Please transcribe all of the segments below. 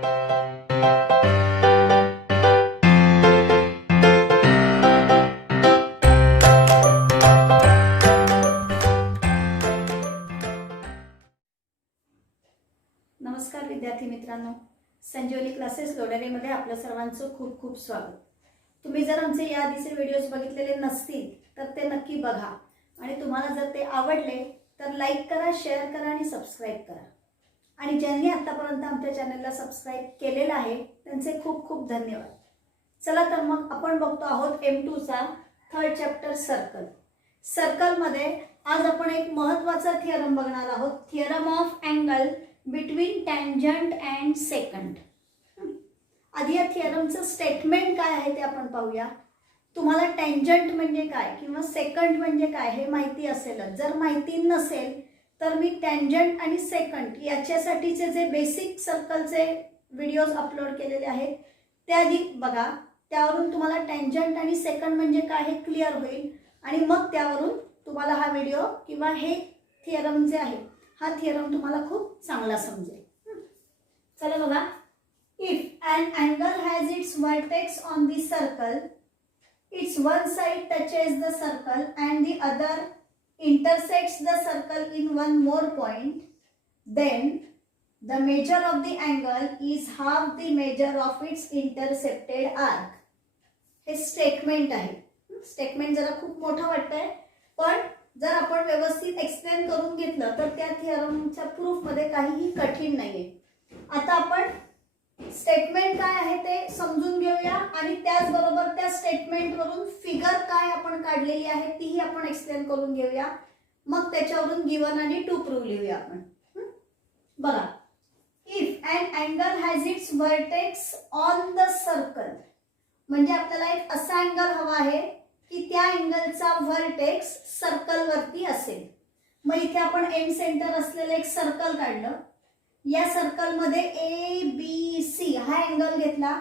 नमस्कार विद्यार्थी मित्रांनो, संजीवनी क्लासेस लोढारीमध्ये आपल्या सर्वांचं खूप खूप स्वागत. तुम्ही जर आमचे या आधीचे व्हिडिओज बघितलेले नसतील तर ते नक्की बघा आणि तुम्हाला जर ते आवडले तर लाईक करा, शेअर करा आणि सबस्क्राईब करा. आणि ज्यांनी आतापर्यंत आमच्या चॅनलला सबस्क्राईब केलेलं आहे त्यांचे खूप खूप धन्यवाद. चला तर मग आपण बघतो आहोत M2चा थर्ड चॅप्टर सर्कल. सर्कलमध्ये आज आपण एक महत्त्वाचा थिअरम बघणार आहोत, theorem of angle between tangent and second. आधी या थिअरमचं स्टेटमेंट काय आहे ते आपण पाहूया. तुम्हाला टँजंट म्हणजे काय किंवा सेकंड म्हणजे काय हे माहिती असेलच. जर माहिती नसेल तर मी टँजंट आणि सेकंड याच्यासाठीचे जे बेसिक सर्कलचे व्हिडिओज अपलोड केलेले आहेत ते आधी बघा. त्यावरून तुम्हाला टँजंट आणि सेकंड म्हणजे काय हे क्लिअर होईल आणि मग त्यावरून तुम्हाला हा व्हिडिओ किंवा हे थिअरम जे आहे हा थिअरम तुम्हाला खूप चांगला समजेल. चला बघा. If an angle has its vertex on the circle, its one side touches the circle and the other intersects the circle in one more point, then the measure of the angle is half the measure of its intercepted arc. हे statement आहे. Statement जरा खूप मोठं वाटतंय पण जर आपण व्यवस्थित एक्सप्लेन करून घेतलं तर त्या थिअरमच्या प्रूफ मध्ये काहीही कठीण नाहीये. आता आपण स्टेटमेंट काय आहे ते समजून घेऊया आणि त्याचबरोबर त्या स्टेटमेंट वरून फिगर काय आपण काढलेली आहे तीही आपण एक्सप्लेन करून घेऊया. मग त्याच्यावरून गिवन आणि टू प्रूव्ह लिहूया आपण. बघा. If an angle has its vertex on the circle म्हणजे आपल्याला एक असा अँगल हवा आहे की त्या अँगलचा वर्टेक्स सर्कल वरती असेल. मग इथे आपण एंड सेंटर असलेलं एक सर्कल काढलं. या सर्कल मध्ये ए बी सी हा अँगल घेतला.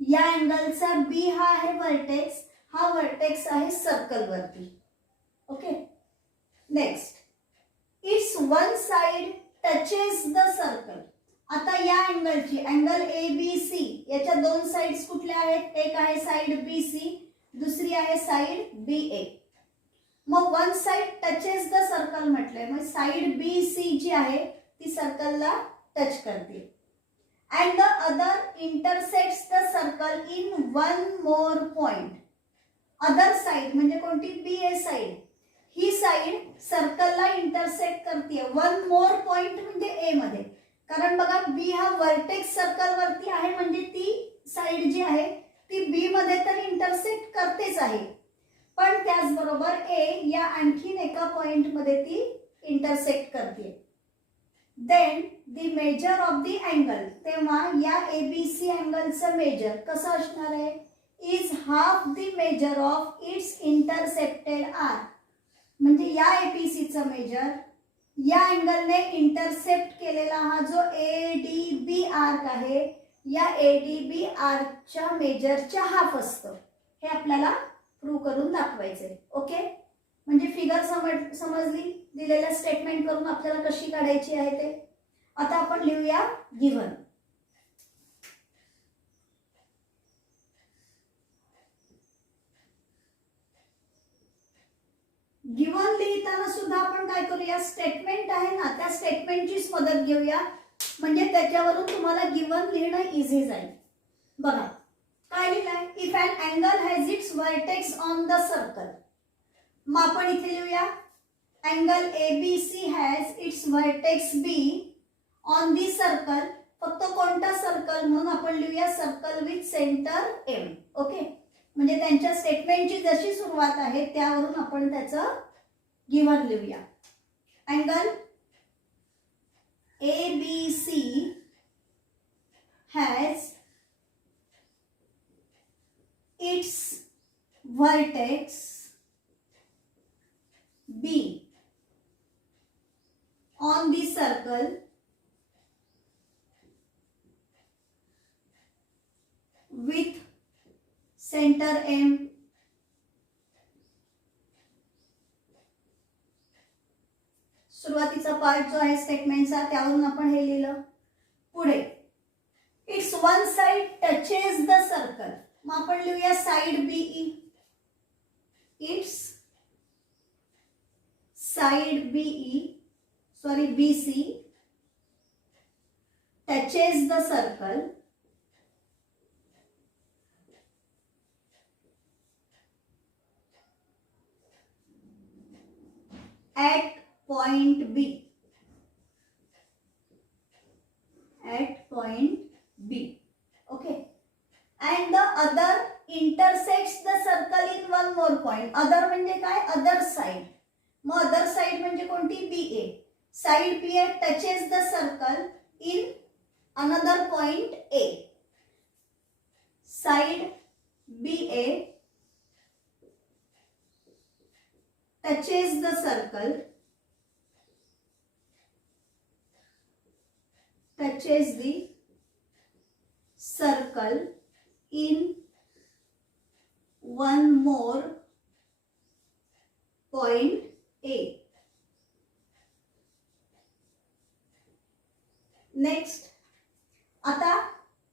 या अँगलचा बी हा आहे वर्टेक्स, हा वर्टेक्स आहे सर्कल वरती. Okay. Next, it's one side touches the circle. आता या अँगलची अँगल ए बी सी याच्या दोन साइड्स कुठल्या आहेत? एक आहे साइड बी सी, दुसरी आहे साइड बी ए. मग one side touches the circle म्हटलंय मग साइड बी सी जी आहे ती सर्कलला टच करते. And the other intersects the circle in one more point. Other side म्हणजे कोणती? बी ए साइड. ही साइड सर्कलला इंटरसेक्ट करते वन मोर पॉइंट म्हणजे ए मध्ये. कारण बघा बी हा वर्टेक्स सर्कल वरती आहे म्हणजे ती साइड जी आहे ती बी मध्ये तर इंटरसेक्ट करतेच आहे पण त्याचबरोबर ए या आणखीन एका पॉइंट मध्ये ती इंटरसेक्ट करते. Then the measure of the angle तेव्हा या एबीसी अँगलचं मेजर कसं असणार आहे? Is half the measure of its intercepted arc. म्हणजे या एबीसीचं मेजर या अँगलने इंटरसेप्ट केलेला हा जो एडीबी आर्क आहे या एडीबी आर्कच्या मेजरच्या हाफ असतं. हे आपल्याला प्रूव्ह करून दाखवायचंय. ओके. म्हणजे फिगर समजली. दिलेल्या स्टेटमेंट करून आपल्याला कशी काढायची आहे ते. आता आपण लिहूया गिवन. गिवन लिहिताना सुद्धा आपण काय करूया? स्टेटमेंट आहे ना त्या स्टेटमेंटचीच मदत घेऊया म्हणजे त्याच्यावरून तुम्हाला गिवन लिहिणं इझी जाईल. बघा काय लिहिलंय? If an angle has its vertex on the circle. मग आपण इथे लिहूया angle ABC has its vertex B on the circle. फक्त कोणता सर्कल? म्हणून आपण लिहूया circle with centre M. Okay. म्हणजे त्यांच्या स्टेटमेंटची जशी सुरुवात आहे त्यावरून आपण त्याचं गिवन लिहूया. Angle ABC has its vertex B on the circle with center M. सुरुवातीचा पार्ट जो आहे स्टेटमेंटचा त्यावरून आपण हे लिहिलं. पुढे इट्स टचेस द सर्कल. मग आपण लिहूया side BE. Its side BE sorry BC touches the circle at point B. At point B. Okay. And the other intersects the circle in one more point. Other म्हणजे काय? Other side. मग other side म्हणजे कोणती? BA. Side BA touches the circle in another point A. Side BA touches the circle in one more point A. Next आता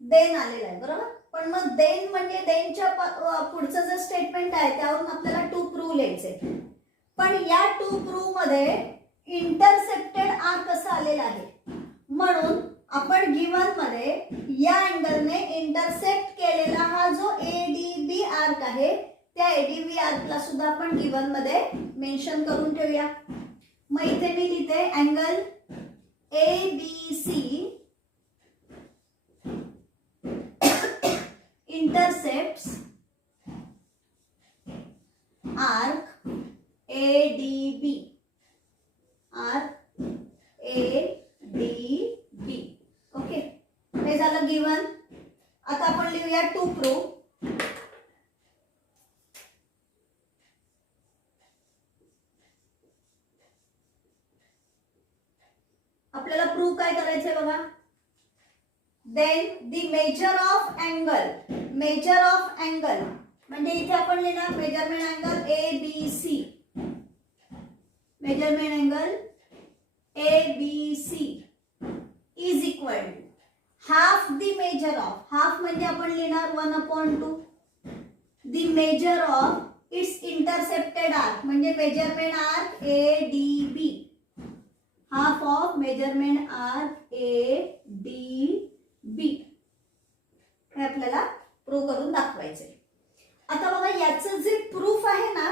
then आलेला आहे बरोबर. पण मग देन म्हणजे देनच्या पुढचं जे स्टेटमेंट आहे त्यावरून आपल्याला टू प्रूव्ह लिहायचंय. पण या टू प्रूव्ह मध्ये इंटरसेप्टेड आर्क कसं आलेला आहे म्हणून आपण गिवन मध्ये या अँगलने इंटरसेप्ट केलेला हा जो एडीबी आर्क आहे त्या एडीबी आर्कला सुद्धा आपण गिवन मध्ये मेन्शन करून ठेवूया. मग इथे मी लिहिते angle ABC intercepts arc ADB. Okay. हे झालं गिवन. आता आपण लिहूया टू प्रूव्ह. आपल्याला प्रूव्ह काय करायचंय बघा. Then the measure of angle म्हणजे इथे आपण लिहिणार measurement angle ABC. Measurement angle ABC is equal to half the measure of. Half म्हणजे आपण लिहिणार 1/2 the measure of its intercepted arc म्हणजे measurement arc ADB. Half of measurement arc ADB हे आपल्याला प्रूव्ह करून दाखवायचंय. आता बघा याचं जे प्रूफ आहे ना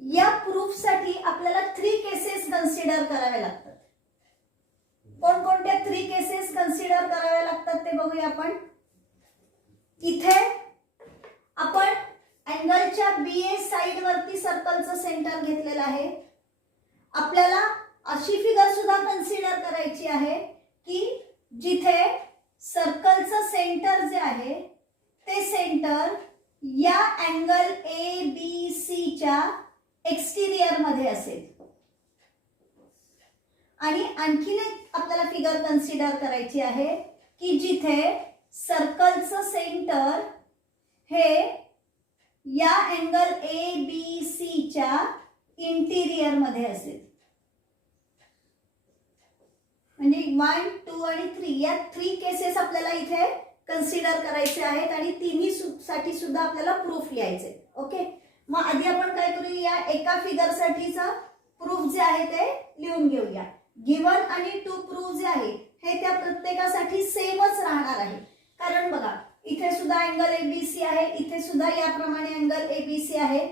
या प्रूफ साठी आपल्याला 3 केसेस कन्सिडर कराव्या लागतात. कोणकोणत्या 3 केसेस कन्सिडर कराव्या लागतात ते बघूया आपण. इथे आपण अँगलच्या BA साइड वरती सर्कलचं सेंटर घेतलेलं आहे. आपल्याला अशी फिगर सुद्धा कन्सिडर करायची आहे की जिथे सर्कलचं सेंटर जे आहे ते सेंटर या अँगल ABC च्या एक्सटिरियर मध्ये असेल. आणि आणखीन एक आपल्याला फिगर कन्सिडर करायची आहे की जिथे सर्कलचं सेंटर हे या अँगल ABC च्या इंटिरियर मध्ये असेल. म्हणजे 1, 2 आणि 3 या 3 केसेस आपल्याला इथे कन्सिडर करायचे आहेत आणि तिन्ही साठी सुद्धा आपल्याला प्रूफ लिहायचे. ओके. मग आधी आपण काय करूया एका फिगर साठीचा प्रूफ जे आहे ते लिहून घेऊया. गिवन आणि टू प्रूफ जे आहे हे त्या प्रत्येकासाठी सेमच राहणार आहे. कारण बघा इथे सुद्धा अँगल ABC आहे, इथे सुद्धा याप्रमाणे अँगल ABC आहे.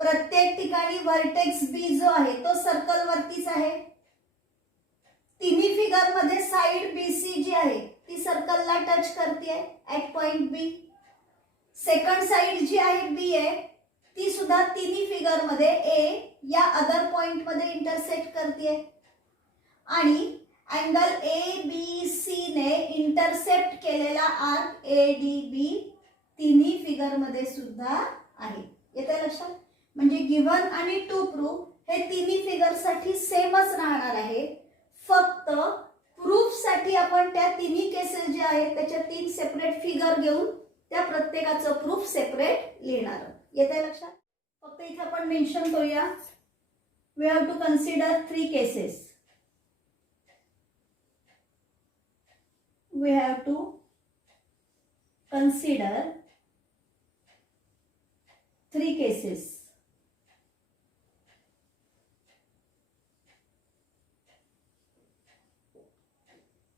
प्रत्येक ठिकाणी वर्टेक्स B जो आहे तो सर्कल वरतीच आहे. तिन्ही फिगर मध्ये साइड BC जी आहे ती सर्कलला टच करते at point B. Second side जी आहे B आहे ती सुद्धा तिन्ही फिगर मध्ये A या अदर पॉइंट मध्ये इंटरसेक्ट करते. आणि अँगल ABC ने इंटरसेप्ट केलेला आर्क ADB तिन्ही फिगर मध्ये सुद्धा आहे. येते लक्षात. म्हणजे गिवन आणि टू प्रूफ हे तिन्ही फिगर साठी सेमच राहणार आहे. फक्त प्रूफ साठी आपण त्या तिन्ही केसेस जे आहेत त्याच्या 3 सेपरेट फिगर घेऊन त्या प्रत्येकाचं प्रूफ सेपरेट लिहिणार. येते लक्षात. फक्त इथे आपण मेन्शन करूया we have to consider 3 cases. We have to consider 3 cases.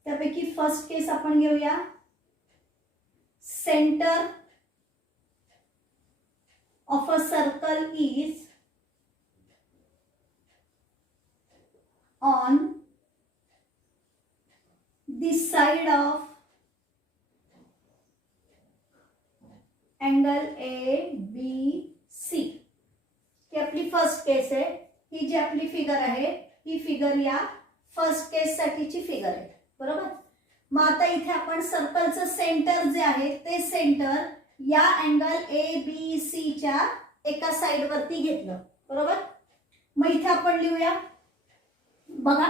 त्यापैकी फर्स्ट केस आपण घेऊया. Centre of a circle is on the side of angle ABC. ही आपली फर्स्ट केस आहे. ही जी आपली फिगर आहे ही फिगर या फर्स्ट केस साठीची फिगर आहे, बरोबर. मग आता इथे आपण सर्कलचं सेंटर जे आहे ते सेंटर या अँगल ABC च्या एका साइड वरती घेतलं, बरोबर. मग इथे आपण लिहूया. बघा,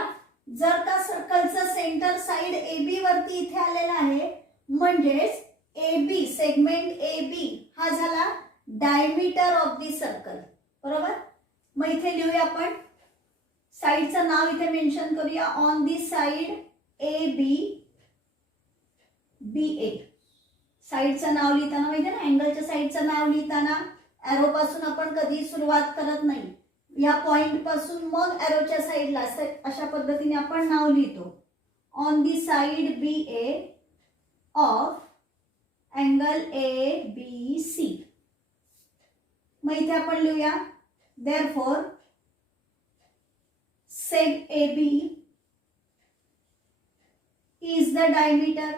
जर का सर्कलचं सेंटर साइड AB वरती इथे आलेला आहे म्हणजेच AB सेगमेंट AB हा झाला डायमीटर ऑफ द सर्कल, बरोबर. मग इथे लिहूया आपण साइडचं नाव इथे मेन्शन करूया. On the side AB BA. साइडचं नाव लिहिताना माहिती आहे ना, अँगलच्या साइडचं नाव लिहिताना एरो पासून आपण कधी सुरुवात करत नाही. या पॉइंट पासून मग एरोच्या साइडला अशा पद्धतीने आपण नाव लिहितो. On the side BA of angle ABC. मग इथे आपण लिहूया therefore seg AB is the diameter.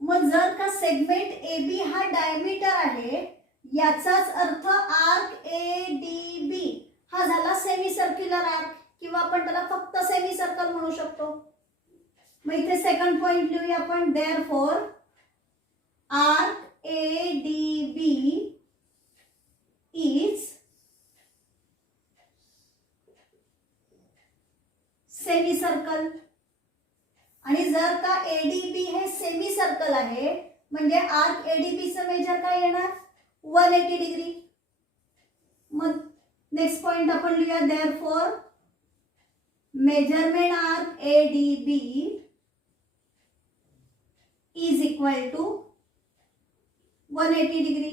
मग जर का सेगमेंट AB हा डायमीटर आहे याचाच अर्थ आर्क ADB हा झाला सेमी सर्क्युलर आर्क किंवा आपण त्याला फक्त सेमी सर्कल म्हणू शकतो. मग इथे सेकंड पॉइंट लिहूया आपण. therefore arc ADB is semi circle. आणि जर का ADB हे सेमी सर्कल आहे म्हणजे आर्क ADB चं मेजर काय येणार 180 डिग्री. मग नेक्स्ट पॉइंट आपण लिहूया. therefore measurement arc ADB is equal to 180 degree.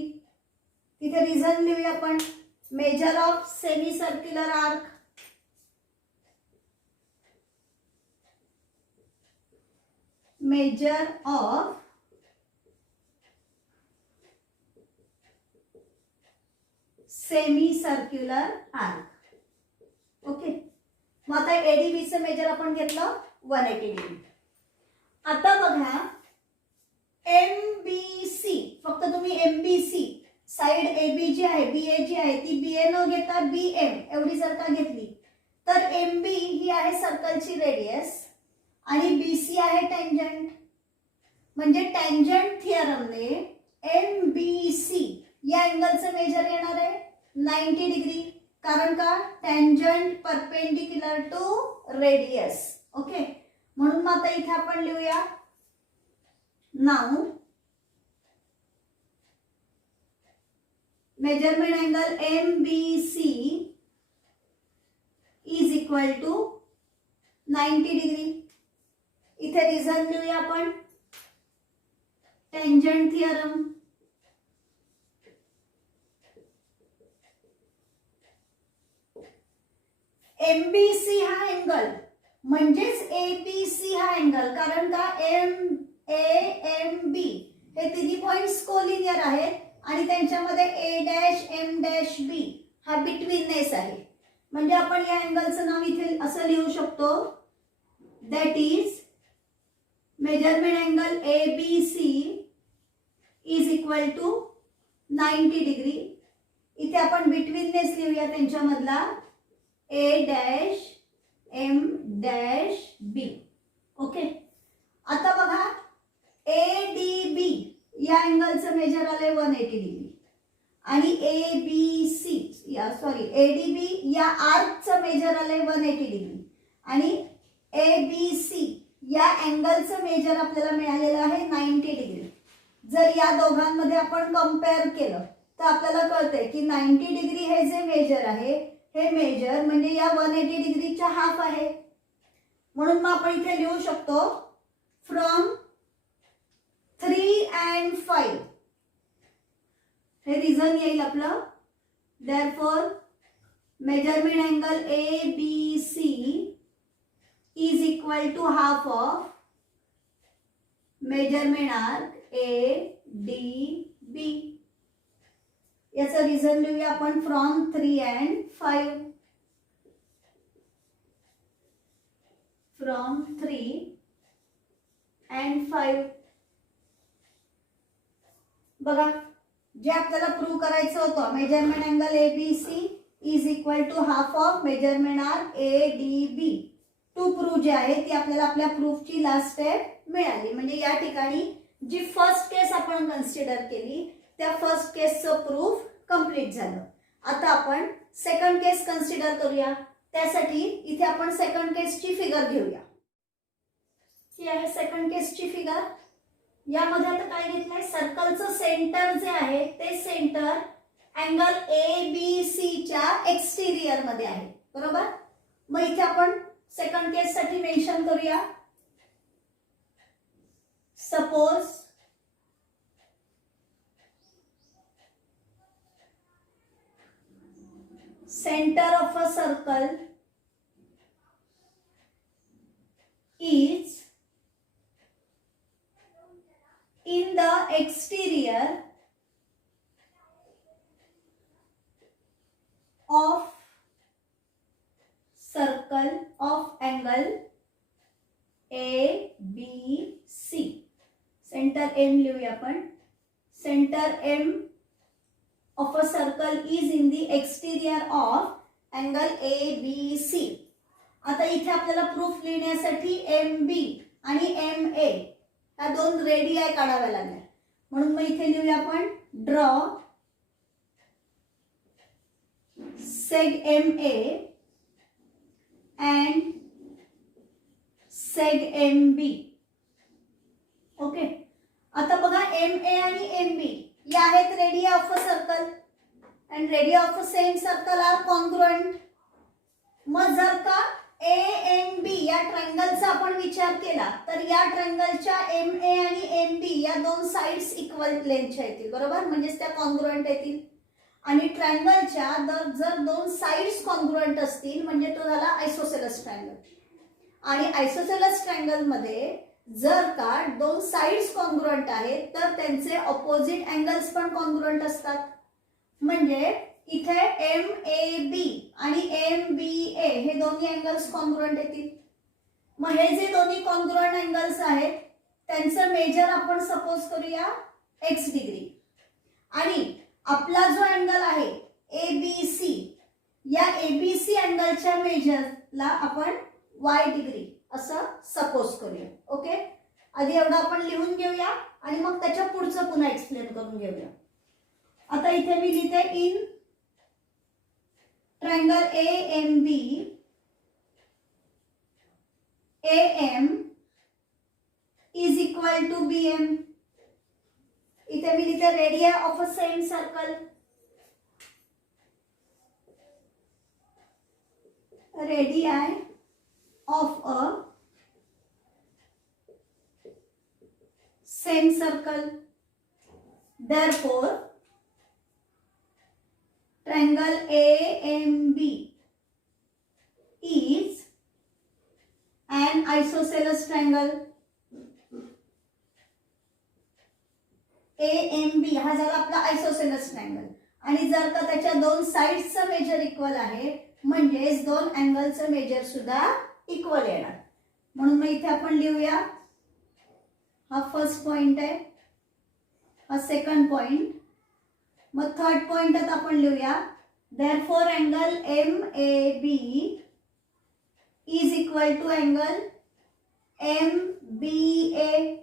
तिथे रिझन लिहूया आपण. Measure of semi circular arc measure of semicircular arc. Okay. मग आता ADB चं मेजर आपण घेतलं 180 डिग्री. आता बघा MBC, फक्त तुम्ही MBC साइड AB जी आहे BA जी आहे ती BA न घेता BM एवढी जर का घेतली तर MB ही आहे सर्कलची रेडियस आणि BC आहे टँजंट. म्हणजे टँजंट थिअरमने MBC या अँगलचं मेजर येणार आहे 90 डिग्री. कारण का tangent perpendicular to radius. Okay. म्हणून मग आता इथे आपण लिहूया. Now measurement angle MBC is equal to 90 degree. इथे रिझन लिहूया आपण. Tangent theorem. MBC हा अँगल म्हणजेच ABC हा अँगल. कारण का MAMB हे तिन्ही पॉइंट्स कोलिनियर आहेत आणि त्यांच्यामध्ये A', M', B हा बिटवीननेस आहे. म्हणजे आपण या अँगलचं नाव इथे असं लिहू शकतो. That is measurement angle ABC is equal to 90 degree. इथे आपण बिटवीननेस लिहूया त्यांच्यामधला A', M', B. ओके. आता बघा ADB या अँगलचं मेजर आलंय 180 डिग्री आणि ADB या आर्कचं मेजर आलंय 180 डिग्री आणि ABC या अँगलचं मेजर आपल्याला मिळालेलं आहे 90 डिग्री. जर या दोघांमध्ये आपण कंपेअर केलं तर आपल्याला कळतंय की 90 डिग्री हे जे मेजर आहे हे मेजर म्हणजे या 180 डिग्रीच्या हाफ आहे. म्हणून मग आपण इथे लिहू शकतो फ्रॉम 3 and 5 हे रिझन येईल आपलं. Therefore measurement angle ABC is equal to half of measurement arc ADB. याचं रिझन लिहूया आपण फ्रॉम 3 and 5. From 3 and 5. बघा, जे आपल्याला प्रूव्ह करायचं होतं measurement angle ABC is equal to half of measurement arc ADB. To prove जे आहे ती आपल्याला आपल्या प्रूफची लास्ट स्टेप मिळाली. म्हणजे या ठिकाणी जी फर्स्ट केस आपण कन्सिडर केली त्या फर्स्ट केसचं प्रूफ कंप्लीट झालं. आता आपण सेकंड केस कन्सिडर करूया. त्यासाठी इथे आपण सेकंड केसची फिगर घेऊया. ही आहे सेकंड केसची फिगर. यामध्ये आता काय घेतलंय, सर्कलचं सेंटर जे आहे ते सेंटर अँगल ABC च्या एक्सटिरियर मध्ये आहे. बरोबर. मग इथे आपण सेकंड केस साठी मेन्शन करूया. Suppose center of a circle is in the exterior of circle of angle ABC. Center M लिहूया आपण. Center M of a circle is in the exterior of angle ABC. आता इथे आपल्याला प्रूफ लिहिण्यासाठी MB आणि MA ह्या दोन रेडियाय काढाव्या लागल्या. म्हणून मग इथे लिहूया आपण draw seg MA and seg MB. Okay. आता बघा MA आणि MB या आहेत radii of a circle and radii of a same circle are congruent. मग जर का AMB या ट्रायंगलचा आपण विचार केला तर या ट्रायंगलच्या MA आणि MB या दोन साइड्स इक्वल लेंथच्या येतील. बरोबर. म्हणजेच त्या कॉन्ग्रुएंट येतील. आणि ट्रायंगलच्या जर दोन साइड्स कॉन्ग्रुएंट असतील म्हणजे तो झाला आयसोसेलस ट्रायंगल. आणि आयसोसेलस ट्रायंगल मध्ये जर का दोन साइड्स कॉन्ग्रुएंट आहेत तर त्यांचे ऑपोजिट अँगल्स पण कॉन्ग्रुएंट असतात. म्हणजे इथे MAB आणि MBA हे दोन्ही अँगल्स कॉन्ग्रुएंट येतील. मग हे जे दोन्ही कॉन्ग्रुएंट अँगल्स आहेत त्यांचं मेजर आपण सपोज करूया x डिग्री. आणि आपला जो अँगल आहे ABC या ABC अँगलच्या मेजरला आपण y डिग्री असं सपोज करूया. ओके. आधी एवढं आपण लिहून घेऊया आणि मग त्याच्या पुढचं पुन्हा एक्सप्लेन करून घेऊया. आता इथे मी लिहिते in triangle AMB AM is equal to BM. इथे मी लिहिते radii of a same circle. Radii of a same circle. Therefore, triangle AMB is an isosceles triangle. AMB हा झाला आपला आयसोसेलस ट्रायंगल. आणि जर का त्याच्या दोन साइड्सचं मेजर इक्वल आहे म्हणजेच दोन अँगलचं मेजर सुद्धा इक्वल येणार. म्हणून मग इथे आपण लिहूया हा फर्स्ट पॉइंट आहे, हा सेकंड पॉइंट. मग थर्ड पॉइंटात आपण लिहूया therefore angle MAB is equal to angle MBA.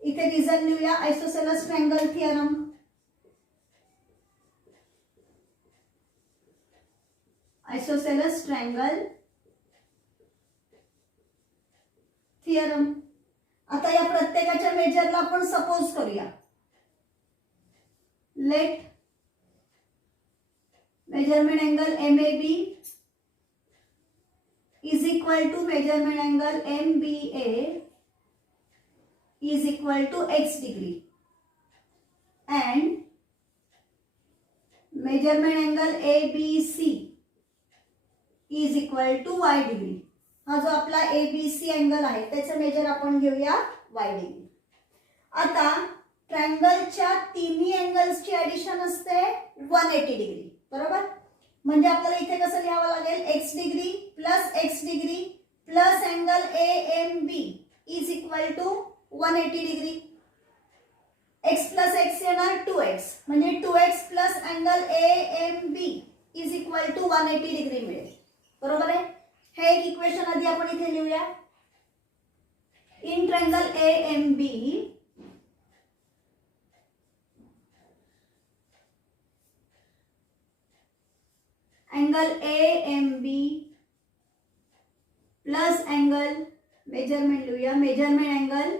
इथे रिझन लिहूया isosceles triangle theorem. Isosceles triangle theorem. आता या प्रत्येकाच्या मेजरला आपण सपोज करूया. Let measurement angle MAB is equal to measurement angle MBA is equal to x degree and measurement angle ABC is equal to y degree. हा जो आपला ABC angle आहे त्याचं मेजर आपण घेऊया y डिग्री. आता ट्रायंगलच्या तिन्ही अँगल्सची ॲडिशन असते 180 डिग्री, बरोबर. म्हणजे आपल्याला इथे कसं लिहावं लागेल, x degree plus angle AMB is equal to 180 degree. x plus x येणार 2x म्हणजे 2x plus angle AMB is equal to 180 degree मिळेल, बरोबर आहे. हे एक इक्वेशन आधी आपण इथे लिहूया. In triangle AMB angle AMB plus angle measurement लिहूया, measurement angle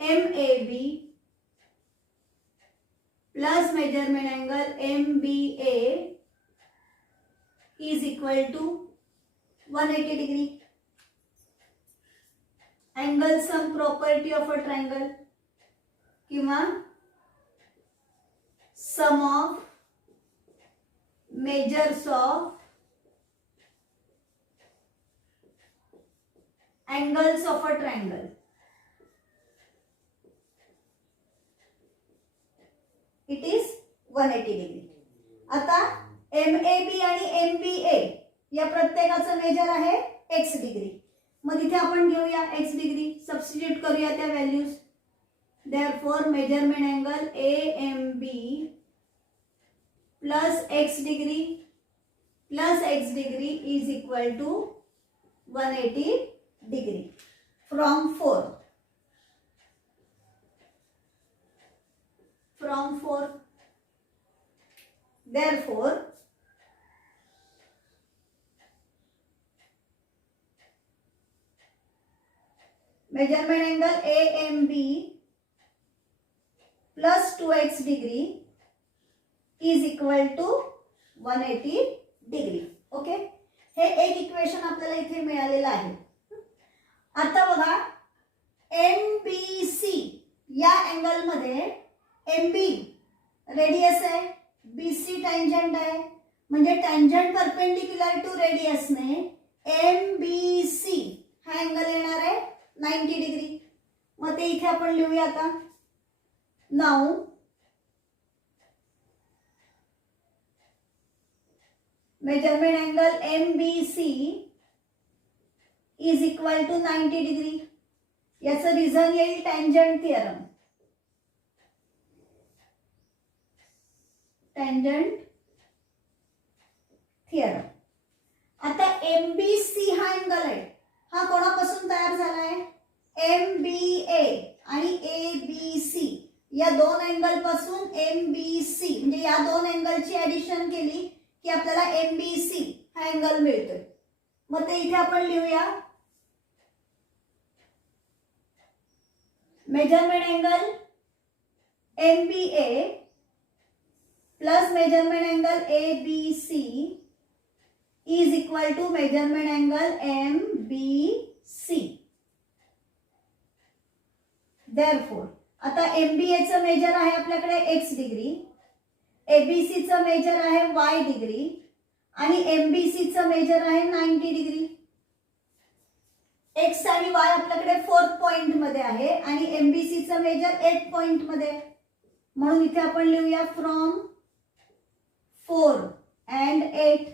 MAB plus measurement angle MBA is equal to 180 degree. Angle sum property of a triangle किंवा sum of measures of angles of a triangle. It is 180 degree. आता MAB आणि MBA या प्रत्येकाचं major आहे x degree. मग इथे आपण घेऊया x डिग्री, सबस्टिट्यूट करूया त्या values. Therefore measurement angle AMB plus x degree is equal to 180 degree from 4. Therefore measurement angle AMB plus 2x degree is equal to 180 degree. Okay, हे एक equation आपल्याला इथे मिळालेलं आहे. आता बघा MBC या अँगल मध्ये MB रेडियस आहे, BC टँजंट आहे, म्हणजे टँजंट परपेंडिक्युलर टू रेडियसने MBC हा अँगल येणार आहे 90 डिग्री. मग ते इथे आपण लिहूया. आता now measurement angle MBC is equal to 90 degree. याचं रिझन येईल टँजंट थिअरम. आता MBC हा अँगल आहे, हा कोणापासून तयार झालाय, MBA आणि ABC या दोन अँगल पासून MBC म्हणजे या दोन अँगलची ऍडिशन केली की आपल्याला MBC हा अँगल मिळतोय. मग ते इथे आपण लिहूया. Measurement angle MBA plus measurement angle ABC is equal to measurement angle MBC. Therefore आता MBA चं मेजर आहे आपल्याकडे x डिग्री, ABC चं मेजर आहे y डिग्री आणि MBC चं मेजर आहे 90 डिग्री. x आणि y आपल्याकडे 4th पॉइंट मध्ये आहे आणि MBC चं मेजर 8th पॉइंट मध्ये आहे. म्हणून इथे आपण लिहूया फ्रॉम 4 and 8.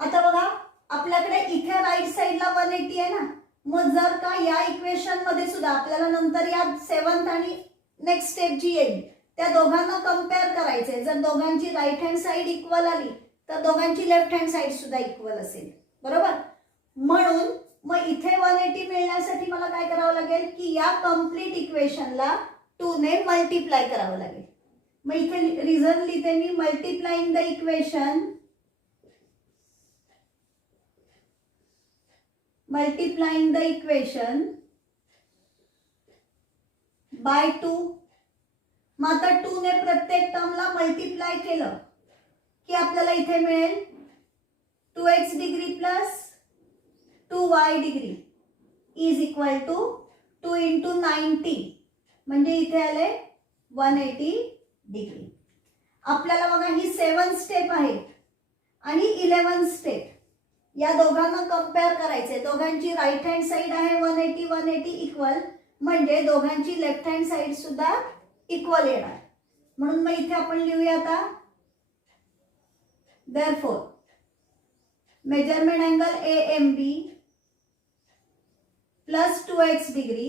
आता बघा आपल्याकडे इथे राईट साइडला 180 आहे ना. मग जर का या इक्वेशन मध्ये सुद्धा आपल्याला नंतर या 7th आणि नेक्स्ट स्टेप जी येईल त्या दोघांना कंपेअर करायचे. जर दोघांची राईट हँड साइड इक्वल आली तर दोघांची लेफ्ट हँड साइड सुद्धा इक्वल असेल, बरोबर. म्हणून मग इथे 180 मिळण्यासाठी मला काय करावं लागेल की या कंप्लीट इक्वेशनला 2 ने मल्टिप्लाय करावं लागेल. मग इथे रिझन लिहिते मी, मल्टिप्लाइंग द इक्वेशन बाय 2. मग आता 2 ने प्रत्येक टर्मला मल्टिप्लाय केलं की आपल्याला इथे मिळेल 2x degree plus 2y degree is equal to 2 into 90 म्हणजे इथे आले 180 डिग्री. आपल्याला बघा ही 7 स्टेप आहे आणि 11 स्टेप, या दोघांना कंपेअर करायचे. दोघांची राईट हँड साइड आहे 180 180 इक्वल, म्हणजे दोघांची लेफ्ट हँड साइड सुद्धा इक्वल येणार. म्हणून मग इथे आपण लिहूया आता therefore measurement angle AMB plus 2x degree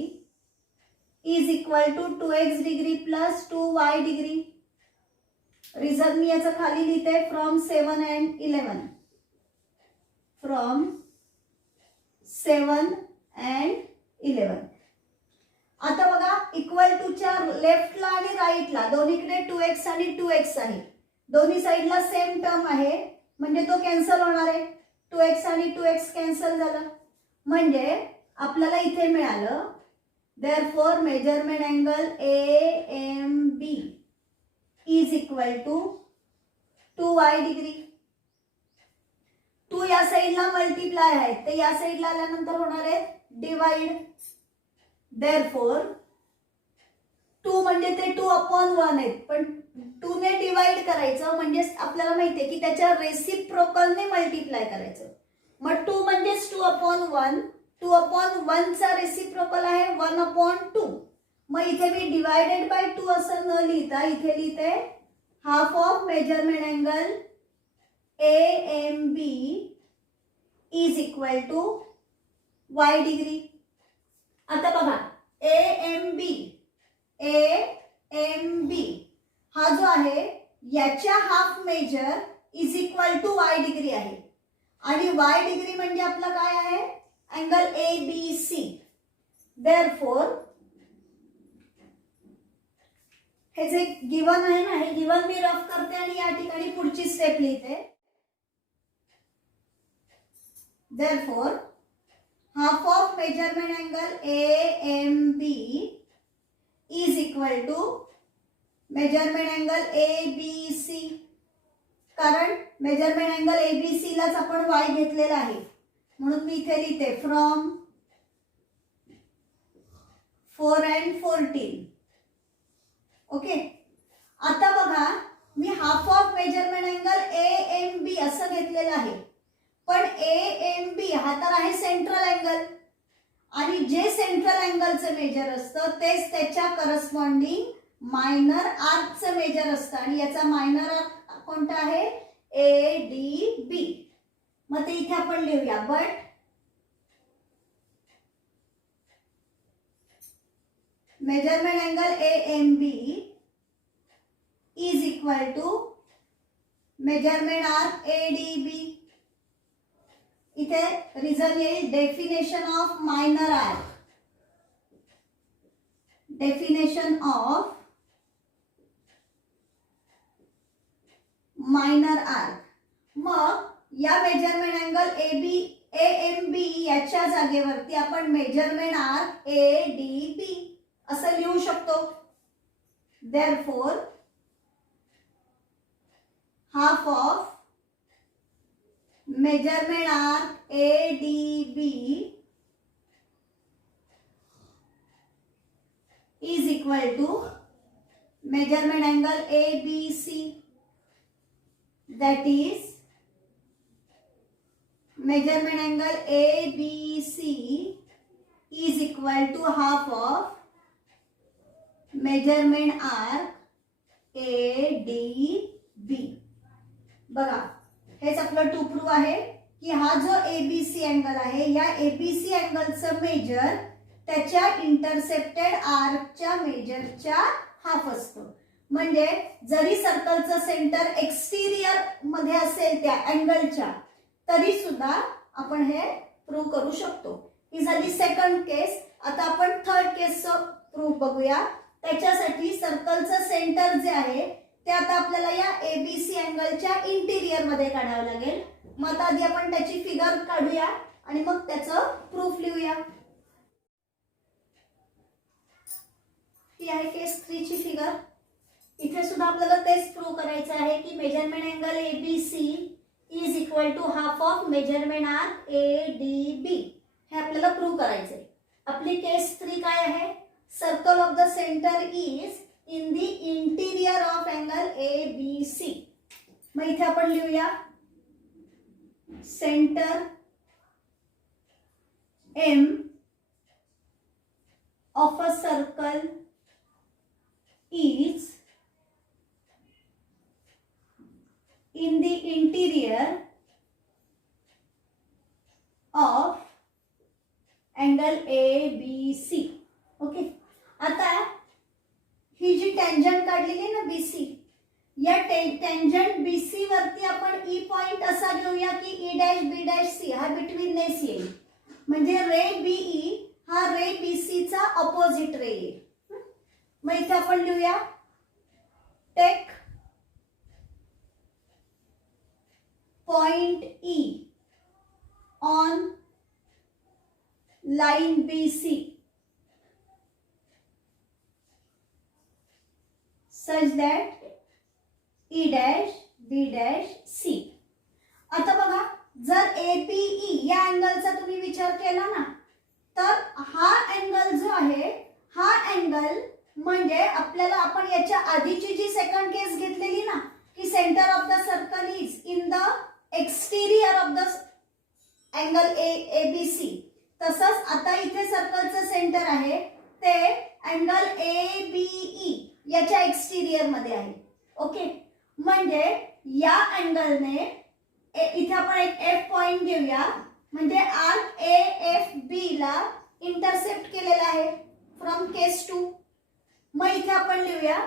is equal to 2x degree plus 2y degree. Result मी याचा खाली लिहिते फ्रॉम 7 and 11. From 7 and 11. आता बघा इक्वल टूच्या लेफ्टला आणि राईटला दोन्हीकडे 2x आणि 2x आहे. दोन्ही साईडला सेम टर्म आहे म्हणजे तो कॅन्सल होणार आहे. 2x आणि 2x कॅन्सल झालं म्हणजे आपल्याला इथे मिळालं therefore measurement angle AMB is equal to 2y degree. 2 या साईडला मल्टिप्लाय आहे ते या साईडला आल्यानंतर होणार आहे डिवाइड. therefore 2 म्हणजे ते 2/1 आहेत, पण 2 ने डिवाइड करायचं म्हणजे आपल्याला माहिती आहे की त्याच्या रेसिप्रोकलने मल्टिप्लाय करायचं. मग 2 म्हणजेच 2/1, 2/1 चा रेसिप्रोकल आहे 1/2. मग इथे मी डिवायडेड बाय 2 असं न लिहिता इथे लिहिते half of measurement angle AMB is equal to y degree. आता बघा AMB हा जो आहे याच्या half measure is equal to y degree आहे आणि y डिग्री म्हणजे आपला काय आहे अँगल ABC. therefore हे जे गिवन आहे ना, हे गिवन मी रफ करते आणि या ठिकाणी पुढची स्टेप लिहिते. therefore half of measurement angle AMB is equal to measurement angle ABC. कारण मेजरमेंट अँगल ABC लाच आपण y घेतलेला आहे म्हणून मी इथे लिहिते फ्रॉम 4 and 14. ओके. आता बघा मी half of measurement angle AMB असं घेतलेलं आहे, पण AMB हा तर आहे सेंट्रल अँगल आणि जे सेंट्रल अँगलचं मेजर असतं तेच त्याच्या करस्पॉन्डिंग मायनर आर्कचं मेजर असतं आणि याचा मायनर आर्क कोणता आहे ADB. मग ते इथे आपण लिहूया. But measurement angle AMB is equal to measurement arc ADB. इथे रिझन येईल definition of minor arc. Definition of minor arc. मग या मेजरमेंट अँगल AMB याच्या जागेवरती आपण मेजरमेंट आर्क ADB असं लिहू शकतो. therefore half of measurement arc ADB is equal to measurement angle ABC, that is measurement angle ABC is equal to half of measurement arc ADB. बघा हेच आपलं to prove आहे की हा जो ABC अँगल आहे या ABC अँगलचं मेजर त्याच्या इंटरसेप्टेड आर्कच्या मेजरच्या हाफ असतं. म्हणजे जरी सर्कलचं सेंटर एक्सटिरियर मध्ये असेल त्या अँगलच्या तरी सुद्धा आपण हे प्रूव्ह करू शकतो. ही झाली सेकंड केस. आता आपण थर्ड केसचं प्रूफ बघूया. त्याच्यासाठी सर्कलचं सेंटर जे आहे ते आता आपल्याला या ABC अँगलच्या इंटिरियर मध्ये काढावं लागेल. मग आता आधी आपण त्याची फिगर काढूया आणि मग त्याचं प्रूफ लिहूया. ही आहे केस 3 ची फिगर. इथे सुद्धा आपल्याला तेच प्रूव्ह करायचं आहे की measurement angle ABC is equal to half of measurement arc A D B. हे आपल्याला प्रूव्ह करायचंय. आपली केस 3 काय आहे? Circle of the center is in the interior of angle A B C. मग इथे आपण लिहूया center M of a circle is in the interior of angle ABC. Okay. आता ही जी टेंजंट काढलेली आहे ना BC, या टेंजंट BC वरती आपण E पॉइंट असा घेऊया की E dash B dash C हा बिटवीन नेस येईल. म्हणजे रे BE हा रे BC चा ऑपोजिट रे येईल. मग इथे आपण लिहूया take point E on line BC such that E dash B dash C. आता बघा, जर APE या अँगलचा तुम्ही विचार केला ना, तर हा अँगल जो आहे हा अँगल म्हणजे आपल्याला आपण याच्या आधीची जी सेकंड केस घेतलेली ना की center of the circle is in the exterior of the angle ABC, तसंच आता इथे सर्कलचं सेंटर आहे ते अँगल ABE याच्या एक्सटिरियर मध्ये आहे. ओके. म्हणजे या अँगलने इथे आपण एक F पॉइंट घेऊया, म्हणजे आर्क AFB ला इंटरसेप्ट केलेला आहे फ्रॉम केस 2. मग इथे आपण लिहूया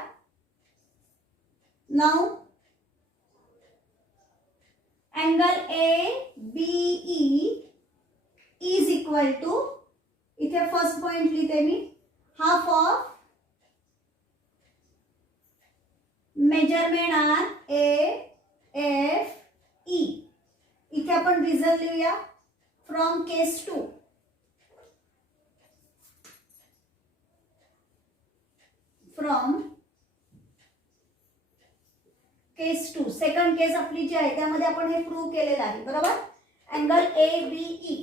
now angle ABE is equal to, इथे फर्स्ट पॉइंट लिहिते मी, half of measurement arc AFE. इथे आपण रिझन लिहूया from case 2. From case 2 second case आपली जी आहे त्यामध्ये आपण हे प्रूव्ह केलेलं आहे. बरोबर. अँगल ABE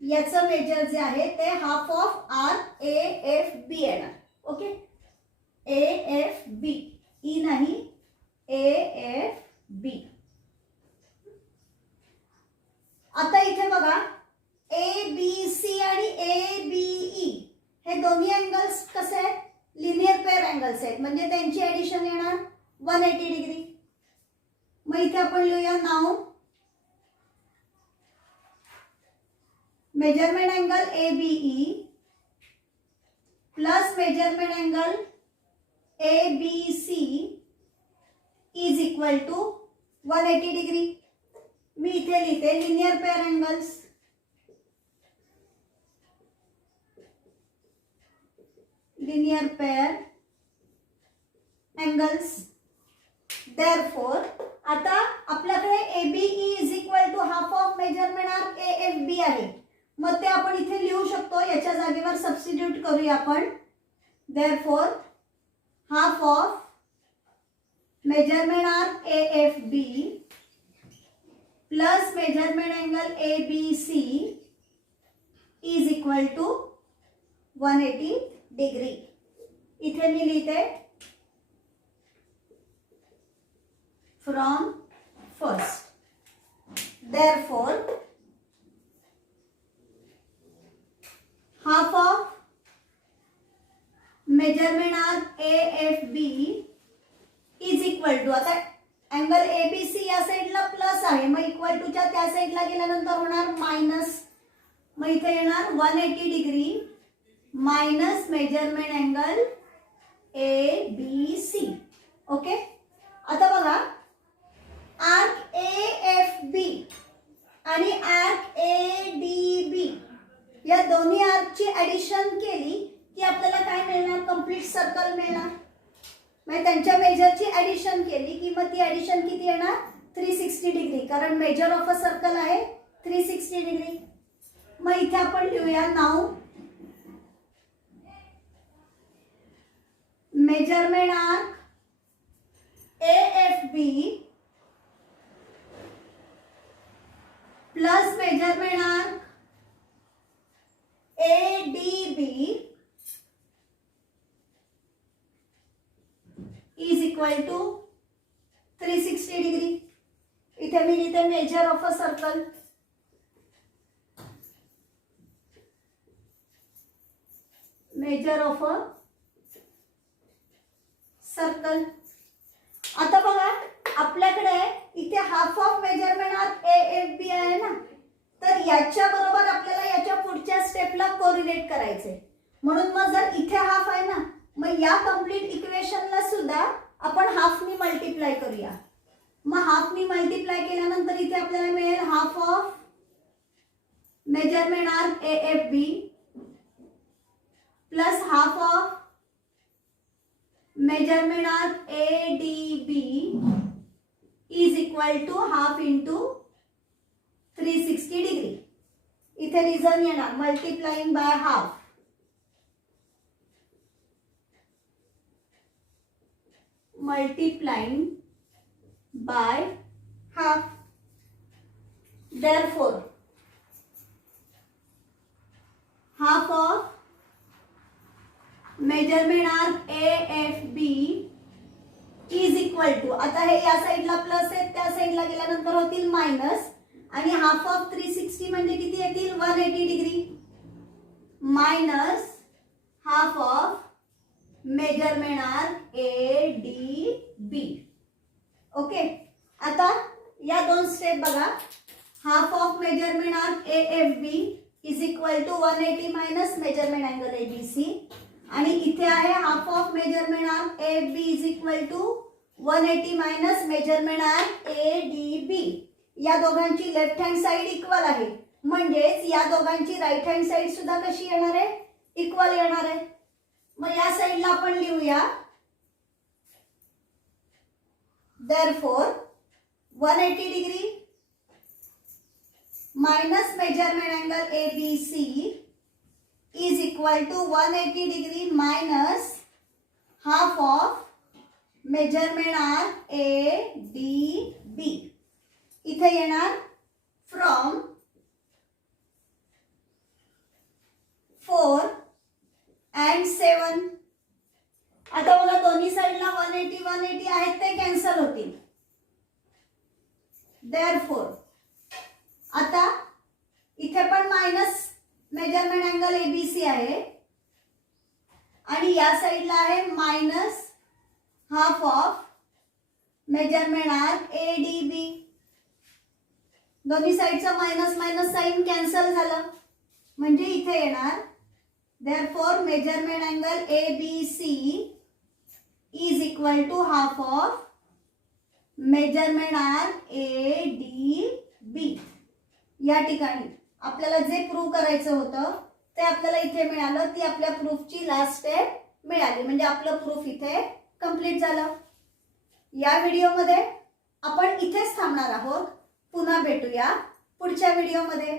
याचं मेजर जे आहे ते हाफ ऑफ आर्क AFB येणार. ओके. AFB, E नाही, AFB. आता इथे बघा ABC आणि ABE हे दोन्ही अँगल्स कसे आहेत? लिनियर पेअर अँगल्स आहेत, म्हणजे त्यांची ऍडिशन येणार 180 डिग्री. मग इथे आपण लिहूया now measurement angle ABE plus measurement angle ABC is equal to 180 degree. मी इथे लिहिते linear pair angles. Linear pair angles. Therefore आता आपल्याकडे ABE is equal to half of measurement arc AFB आहे. मग ते आपण इथे लिहू शकतो, याच्या जागेवर सबस्टिट्यूट करूया आपण. Therefore half of measurement arc AFB plus measurement angle ABC is equal to 180 degree. इथे मी लिहिते from first. Therefore half of measurement arc AFB is equal to, आता अँगल ABC या साईडला प्लस आहे, मग इक्वल टूच्या त्या साईडला गेल्यानंतर होणार मायनस. मग इथे येणार 180 degree minus measurement angle ABC. Okay. आता बघा आर्क AFB आणि आर्क ADB या दोन्ही आर्कची ऍडिशन केली की आपल्याला काय मिळणार? कंप्लीट सर्कल मिळणार. म्हणजे त्यांच्या मेजरची ऍडिशन केली की मग ती ऍडिशन किती येणार? 360 डिग्री, कारण मेजर ऑफ अ सर्कल आहे 360 डिग्री. मग इथे आपण लिहूया now measurement arc AFB plus measurement arc ADB is equal to 360 degree. इथे मी लिहिते measure of a circle. Measure of a circle. आता बघा आपल्याकडे इथे half of measurement arc AFB आहे ना, तर याच्या बरोबर आपल्याला याच्या पुढच्या स्टेपला कोरिलेट करायचे. म्हणून मग जर इथे हाफ आहे ना, मग या कंप्लीट इक्वेशनला सुद्धा आपण हाफनी मल्टिप्लाय करूया. मग हाफनी मल्टिप्लाय केल्यानंतर इथे आपल्याला मिळेल half of measurement arc AFB plus half of measurement arc ADB is equal to half into 360 degree. इथे रिझन येणार multiplying by half. Multiplying by half. therefore half of measurement arc AFB is equal to, आता हे या साइडला plus आहे, त्या साइडला गेल्यानंतर होतील मायनस, आणि हाफ ऑफ 360 म्हणजे किती येतील 180 degree minus half of measurement arc ADB. Okay. आता या दोन स्टेप बघा. Half of measurement arc AFB is equal to 180 minus measurement angle ABC, आणि इथे आहे half of measurement arc AFB is equal to 180 minus measurement arc ADB. या दोघांची left hand side equal आहे, म्हणजेच या दोघांची राइट हँड साइड सुद्धा कशी येणार आहे, इक्वल येणार आहे. मग या साइडला आपण लिहूया therefore 180 degree minus measurement angle ABC is equal to 180 degree minus half of measurement arc ADB. इथे येणार from 4 and 7. आता बघा दोन्ही साइडला 180 आहेत ते कॅन्सल होतील. therefore आता इथे पण मायनस मेजरमेंट अँगल ABC आहे, आणि या साइडला आहे minus half of measurement arc ADB. दोन्ही साइडचं मायनस मायनस साइन कॅन्सल झालं, म्हणजे इथे येणार therefore measurement angle ABC is equal to half of measurement arc ADB. या ठिकाणी आपल्याला जे प्रूव्ह करायचं होतं ते आपल्याला इथे मिळालं. ती आपल्या प्रूफची लास्ट स्टेप मिळाली, म्हणजे आपलं प्रूफ इथे कंप्लीट झालं. या व्हिडिओमध्ये आपण इथेच थांबणार आहोत. पुन्हा भेटूया पुढच्या व्हिडिओमध्ये.